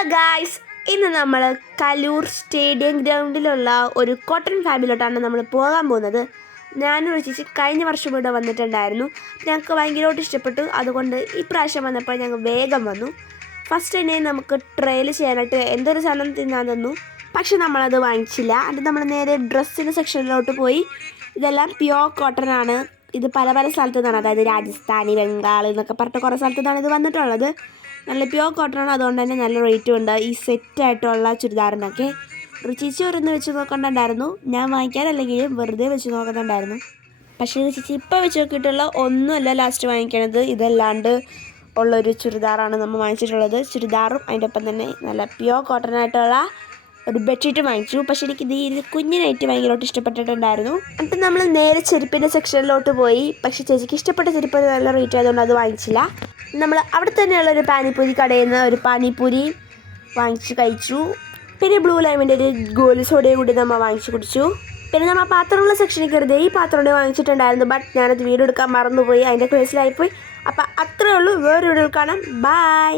Hello guys, ഇന്ന് നമ്മൾ Kaloor stadium ഗ്രൗണ്ടിലുള്ള ഒരു കോട്ടൺ ഫാമിലോട്ടാണ് നമ്മൾ പോകാൻ പോകുന്നത്. ഞാനും ചേച്ചി കഴിഞ്ഞ വർഷം ഇവിടെ വന്നിട്ടുണ്ടായിരുന്നു. ഞങ്ങൾക്ക് ഭയങ്കരമായിട്ട് ഇഷ്ടപ്പെട്ടു. അതുകൊണ്ട് ഇപ്രാവശ്യം വന്നപ്പോൾ ഞങ്ങൾ വേഗം വന്നു. ഫസ്റ്റ് തന്നെ നമുക്ക് ട്രയൽ ചെയ്യാനായിട്ട് എന്തൊരു സാധനം തിന്നാൻ തന്നു. പക്ഷെ നമ്മളത് വാങ്ങിച്ചില്ല. അത് നമ്മൾ നേരെ ഡ്രസ്സിൻ്റെ സെക്ഷനിലോട്ട് പോയി. ഇതെല്ലാം പ്യോർ കോട്ടൺ ആണ്. ഇത് പല പല സ്ഥലത്തു നിന്നാണ്, അതായത് രാജസ്ഥാനി, ബംഗാൾ എന്നൊക്കെ പറഞ്ഞിട്ട് കുറേ സ്ഥലത്തു നിന്നാണ് ഇത് വന്നിട്ടുള്ളത്. നല്ല പ്യോർ കോട്ടൺ, അതുകൊണ്ട് തന്നെ നല്ല റേറ്റും ഉണ്ട് ഈ സെറ്റായിട്ടുള്ള ചുരിദാറിനൊക്കെ. ചേച്ചി ഓരോന്ന് വെച്ച് നോക്കണ്ടായിരുന്നു. ഞാൻ വാങ്ങിക്കാനല്ലെങ്കിലും വെറുതെ വെച്ച് നോക്കുന്നുണ്ടായിരുന്നു. പക്ഷേ ഇത് ചേച്ചി ഇപ്പോൾ വെച്ച് നോക്കിയിട്ടുള്ള ഒന്നുമല്ല ലാസ്റ്റ് വാങ്ങിക്കണത്. ഇതല്ലാണ്ട് ഉള്ളൊരു ചുരിദാറാണ് നമ്മൾ വാങ്ങിച്ചിട്ടുള്ളത്. ചുരിദാറും അതിൻ്റെ ഒപ്പം തന്നെ നല്ല പ്യോർ കോട്ടണായിട്ടുള്ള ഒരു ബെഡ്ഷീറ്റ് വാങ്ങിച്ചു. പക്ഷേ എനിക്കിത് ഈ കുഞ്ഞിനായിട്ട് ഭയങ്കരമായിട്ട് ഇഷ്ടപ്പെട്ടിട്ടുണ്ടായിരുന്നു. എന്നിട്ട് നമ്മൾ നേരെ ചെരുപ്പിൻ്റെ സെക്ഷനിലോട്ട് പോയി. പക്ഷേ ചേച്ചിക്ക് ഇഷ്ടപ്പെട്ട ചെരുപ്പ് നല്ല റേറ്റ് ആയതുകൊണ്ട് അത് വാങ്ങിച്ചില്ല. നമ്മൾ അവിടെ തന്നെയുള്ളൊരു പാനിപ്പൂരി കടയിൽ നിന്ന് ഒരു പാനിപ്പൂരി വാങ്ങിച്ച് കഴിച്ചു. പിന്നെ ബ്ലൂ ലൈമിൻ്റെ ഒരു ഗോലി സോഡയും കൂടി നമ്മൾ വാങ്ങിച്ച് കുടിച്ചു. പിന്നെ നമ്മൾ പാത്രമുള്ള സെക്ഷനിൽ കയറിയത് ഈ പാത്രം കൂടി വാങ്ങിച്ചിട്ടുണ്ടായിരുന്നു. ബട്ട് ഞാനത് വീഡിയോ എടുക്കാൻ മറന്നുപോയി, അതിൻ്റെ ക്രേസിലായിപ്പോയി. അപ്പം അത്രയേ ഉള്ളൂ. വേറെ വീഡിയോയിൽ കാണാം. ബൈ.